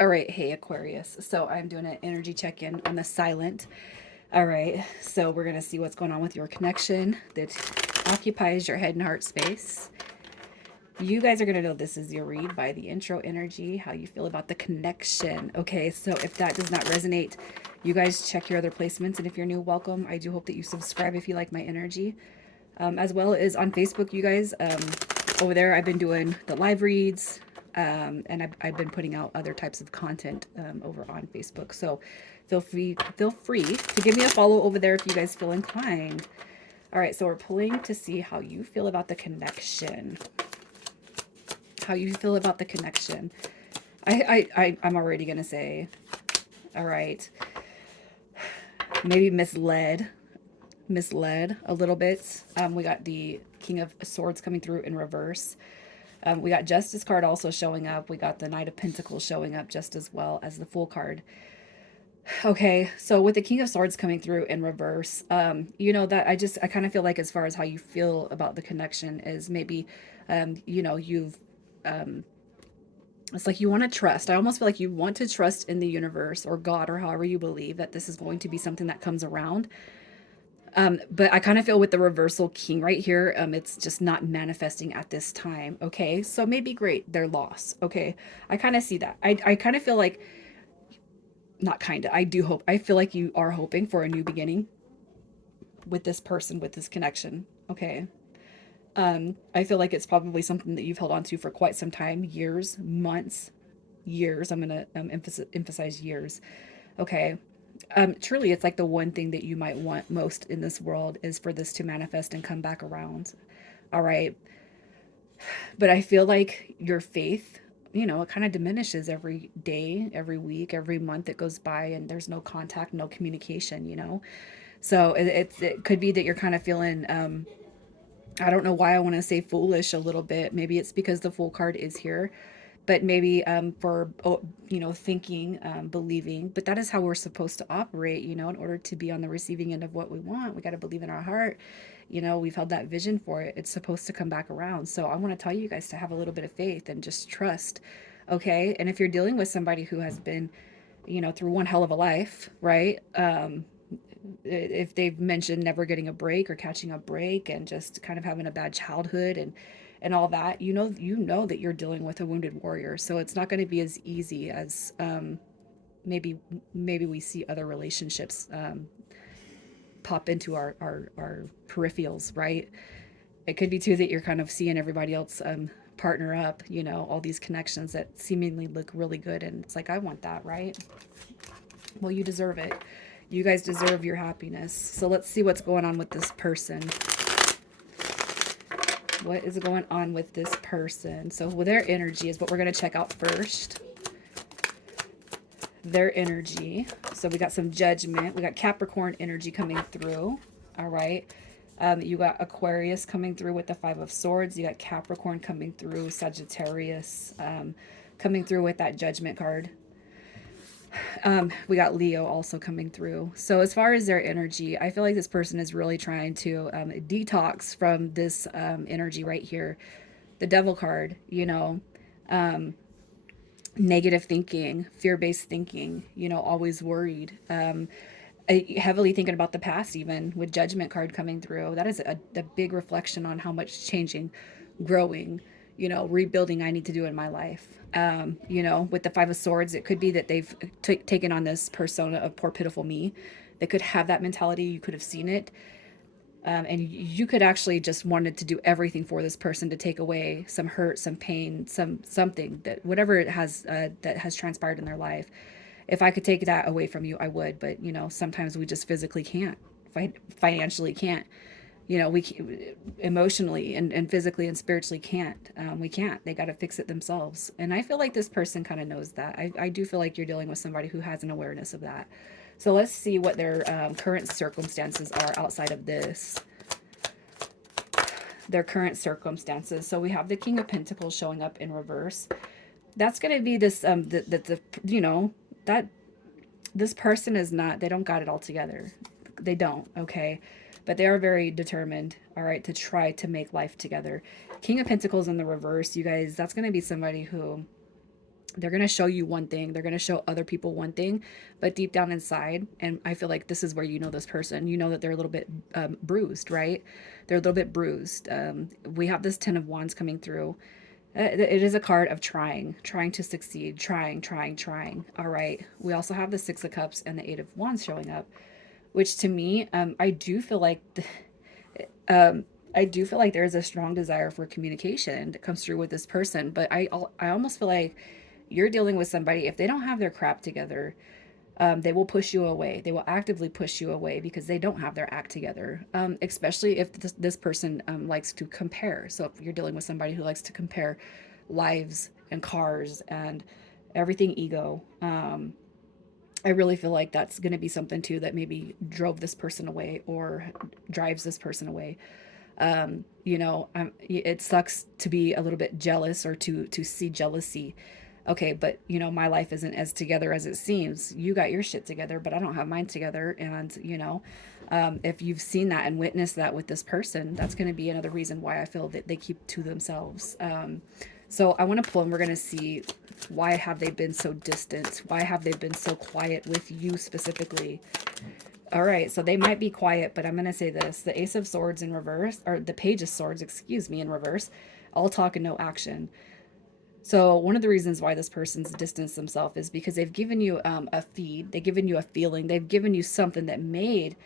All right, hey Aquarius. So I'm doing an energy check-in on the silent. All right, so we're gonna see what's going on with your connection that occupies your head and heart space. You guys are gonna know this is your read by the intro energy, how you feel about the connection. Okay, so if that does not resonate, you guys check your other placements, and if you're new, welcome. I do hope that you subscribe if you like my energy, as well as on Facebook. You guys, over there, I've been doing the live reads, and I've been putting out other types of content over on Facebook. So feel free to give me a follow over there if you guys feel inclined. All right, so we're pulling to see how you feel about the connection. How you feel about the connection. I'm already gonna say, all right, maybe misled a little bit. We got the King of Swords coming through in reverse. We got Justice card also showing up. We got the Knight of Pentacles showing up just as well as the Fool card. Okay, so with the King of Swords coming through in reverse, that I kind of feel like as far as how you feel about the connection is maybe, you've, it's like you want to trust. I almost feel like you want to trust in the universe or God or however you believe that this is going to be something that comes around. But I kind of feel with the reversal king right here, it's just not manifesting at this time. Okay, so maybe great, their loss. Okay, I kind of see that. I kind of feel like, not kind of, I do hope, I feel like you are hoping for a new beginning with this person, with this connection. Okay. I feel like it's probably something that you've held on to for quite some time, years, months, years. I'm going to emphasize years. Okay. Truly, it's like the one thing that you might want most in this world is for this to manifest and come back around. All right. But I feel like your faith, it kind of diminishes every day, every week, every month that goes by, and there's no contact, no communication. So it could be that you're kind of feeling, I don't know why I want to say foolish a little bit. Maybe it's because the Fool card is here, but maybe for thinking, believing. But that is how we're supposed to operate. In order to be on the receiving end of what we want, we got to believe in our heart. We've held that vision for it. It's supposed to come back around. So I want to tell you guys to have a little bit of faith and just trust. Okay, and if you're dealing with somebody who has been, through one hell of a life, right? If they've mentioned never getting a break or catching a break and just kind of having a bad childhood and all that, you know that you're dealing with a wounded warrior. So it's not going to be as easy as, maybe maybe we see other relationships pop into our peripherals, right? It could be too that you're kind of seeing everybody else partner up, all these connections that seemingly look really good, and it's like, I want that, right? Well, you deserve it. You guys deserve your happiness. So let's see what's going on with this person. What is going on with this person? So with their energy is what we're going to check out first. Their energy. So we got some judgment. We got Capricorn energy coming through. All right. You got Aquarius coming through with the Five of Swords. You got Capricorn coming through. Sagittarius coming through with that Judgment card. We got Leo also coming through. So as far as their energy, I feel like this person is really trying to detox from this energy right here. The Devil card, negative thinking, fear-based thinking, always worried. Heavily thinking about the past, even with Judgment card coming through. That is a big reflection on how much changing, growing, rebuilding I need to do in my life. With the Five of Swords, it could be that they've taken on this persona of poor, pitiful me. They could have that mentality. You could have seen it. And you could actually just wanted to do everything for this person to take away some hurt, some pain, something that whatever it has that has transpired in their life. If I could take that away from you, I would. But sometimes we just physically can't, financially can't. We emotionally and physically and spiritually can't. We can't. They got to fix it themselves. And I feel like this person kind of knows that. I do feel like you're dealing with somebody who has an awareness of that. So let's see what their current circumstances are outside of this. Their current circumstances. So we have the King of Pentacles showing up in reverse. That's going to be this, that this person is not, they don't got it all together. They don't, okay? But they are very determined, all right, to try to make life together. King of Pentacles in the reverse, you guys, that's going to be somebody who They're going to show you one thing, they're going to show other people one thing, but deep down inside, and I feel like this is where you know this person, you know that they're a little bit bruised, right? They're a little bit bruised. We have this 10 of wands coming through. It is a card of trying to succeed, trying. All right, we also have the 6 of cups and the 8 of wands showing up, which to me, I do feel like I do feel like there is a strong desire for communication that comes through with this person, but I almost feel like you're dealing with somebody, if they don't have their crap together, they will push you away. They will actively push you away because they don't have their act together. Especially if this person likes to compare. So if you're dealing with somebody who likes to compare lives and cars and everything ego, I really feel like that's going to be something too that maybe drove this person away or drives this person away. It sucks to be a little bit jealous or to see jealousy. Okay, but my life isn't as together as it seems. You got your shit together, but I don't have mine together. And if you've seen that and witnessed that with this person, that's going to be another reason why I feel that they keep to themselves. So I want to pull, and we're going to see, why have they been so distant? Why have they been so quiet with you specifically? All right, so they might be quiet, but I'm going to say this. The Ace of Swords in reverse, or the Page of Swords, excuse me, in reverse, all talk and no action. So one of the reasons why this person's distanced themselves is because they've given you a feed, they've given you a feeling, they've given you something that made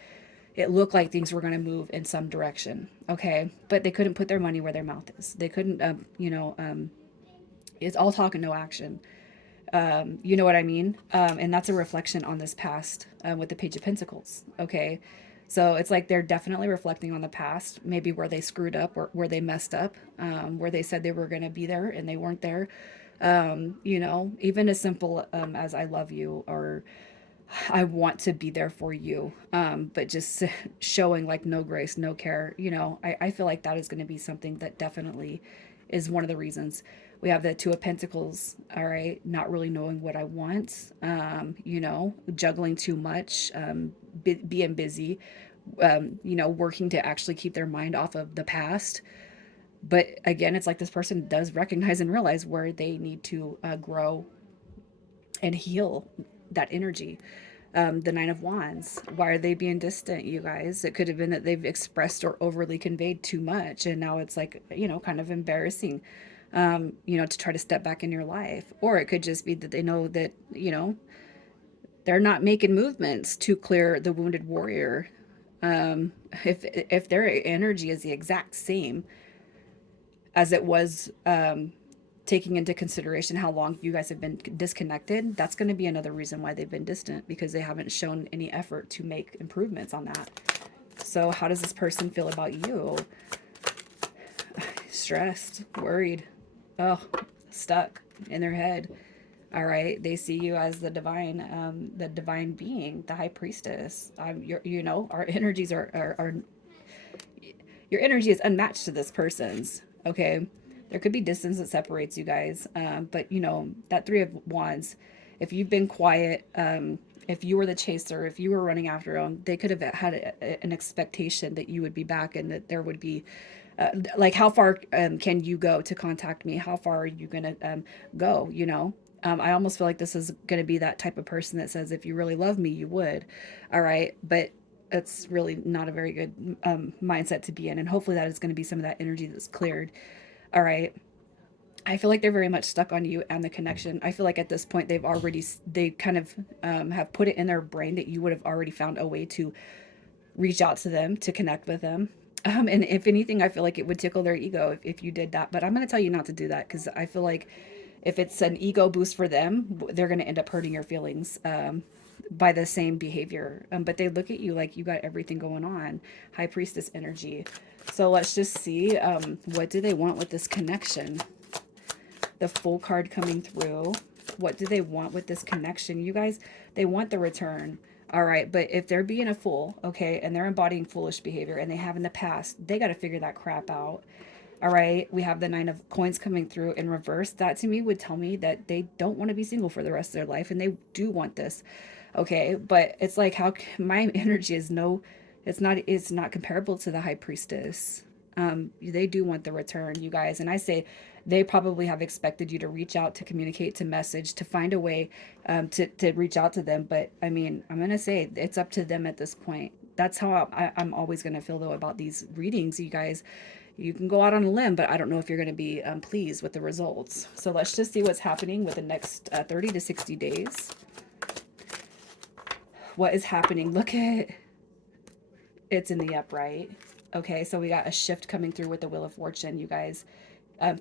it look like things were going to move in some direction, okay? But they couldn't put their money where their mouth is. They couldn't, it's all talk and no action. You know what I mean? And that's a reflection on this past with the Page of Pentacles. Okay. So it's like they're definitely reflecting on the past, maybe where they screwed up or where they messed up, where they said they were going to be there and they weren't there. Even as simple as I love you or I want to be there for you. But just showing like no grace, no care, I feel like that is going to be something that definitely is one of the reasons. We have the 2 of Pentacles, all right, not really knowing what I want, juggling too much, being busy, working to actually keep their mind off of the past. But again, it's like this person does recognize and realize where they need to grow and heal that energy. The 9 of Wands. Why are they being distant, you guys? It could have been that they've expressed or overly conveyed too much, and now it's like, kind of embarrassing, to try to step back in your life. Or it could just be that they know that, they're not making movements to clear the wounded warrior. If their energy is the exact same as it was, taking into consideration how long you guys have been disconnected, that's going to be another reason why they've been distant, because they haven't shown any effort to make improvements on that. So how does this person feel about you? Stressed, worried, oh, stuck in their head. All right, they see you as the divine being, the high priestess. Our energies are your energy is unmatched to this person's. Okay, there could be distance that separates you guys, but that 3 of Wands, if you've been quiet, if you were the chaser, if you were running after them, they could have had an expectation that you would be back and that there would be, like, how far can you go to contact me? How far are you gonna go? I almost feel like this is gonna be that type of person that says, if you really love me, you would. All right, but it's really not a very good mindset to be in, and hopefully that is going to be some of that energy that's cleared. All right, I feel like they're very much stuck on you and the connection. I feel like at this point they kind of have put it in their brain that you would have already found a way to reach out to them, to connect with them. And if anything, I feel like it would tickle their ego if you did that. But I'm going to tell you not to do that, because I feel like if it's an ego boost for them, they're going to end up hurting your feelings by the same behavior. But they look at you like you got everything going on. High Priestess energy. So let's just see, what do they want with this connection? The Fool card coming through. What do they want with this connection? You guys, they want the return. All right, but if they're being a fool, okay, and they're embodying foolish behavior, and they have in the past, they got to figure that crap out. All right, we have the 9 of Coins coming through in reverse. That to me would tell me that they don't want to be single for the rest of their life, and they do want this. Okay, but it's like, how my energy is it's not comparable to the High Priestess. They do want the return, you guys, and I say They probably have expected you to reach out, to communicate, to message, to find a way to reach out to them. But I mean, I'm going to say it's up to them at this point. That's how I'm always going to feel, though, about these readings, you guys. You can go out on a limb, but I don't know if you're going to be pleased with the results. So let's just see what's happening with the next 30 to 60 days. What is happening? Look at it's in the upright. Okay, so we got a shift coming through with the Wheel of Fortune, you guys.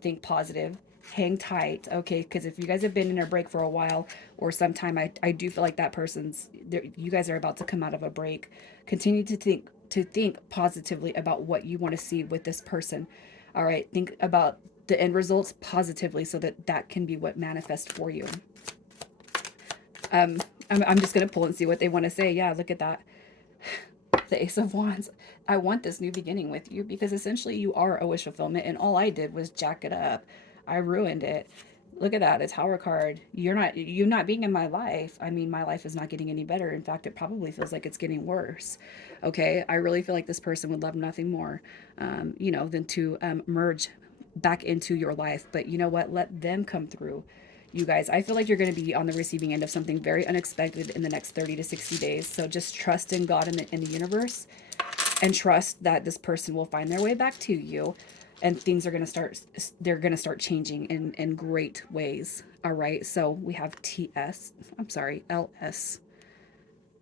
Think positive, hang tight, okay? Because if you guys have been in a break for a while or sometime, I do feel like that person's, you guys are about to come out of a break. Continue to think positively about what you want to see with this person. All right, think about the end results positively so that that can be what manifests for you. Um, I'm just gonna pull and see what they want to say. Yeah, look at that. The Ace of Wands. I want this new beginning with you because essentially you are a wish fulfillment, and all I did was jack it up. I ruined it. Look at that, a Tower card. You not being in my life. I mean, my life is not getting any better. In fact, it probably feels like it's getting worse. Okay, I really feel like this person would love nothing more, than to merge back into your life. But you know what? Let them come through. You guys, I feel like you're going to be on the receiving end of something very unexpected in the next 30 to 60 days. So just trust in God and in the universe, and trust that this person will find their way back to you, and things are going to start changing in great ways. All right. So we have LS.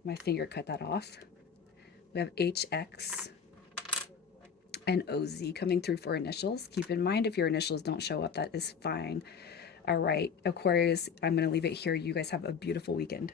My finger cut that off. We have HX and OZ coming through for initials. Keep in mind, if your initials don't show up, that is fine. All right, Aquarius, I'm going to leave it here. You guys have a beautiful weekend.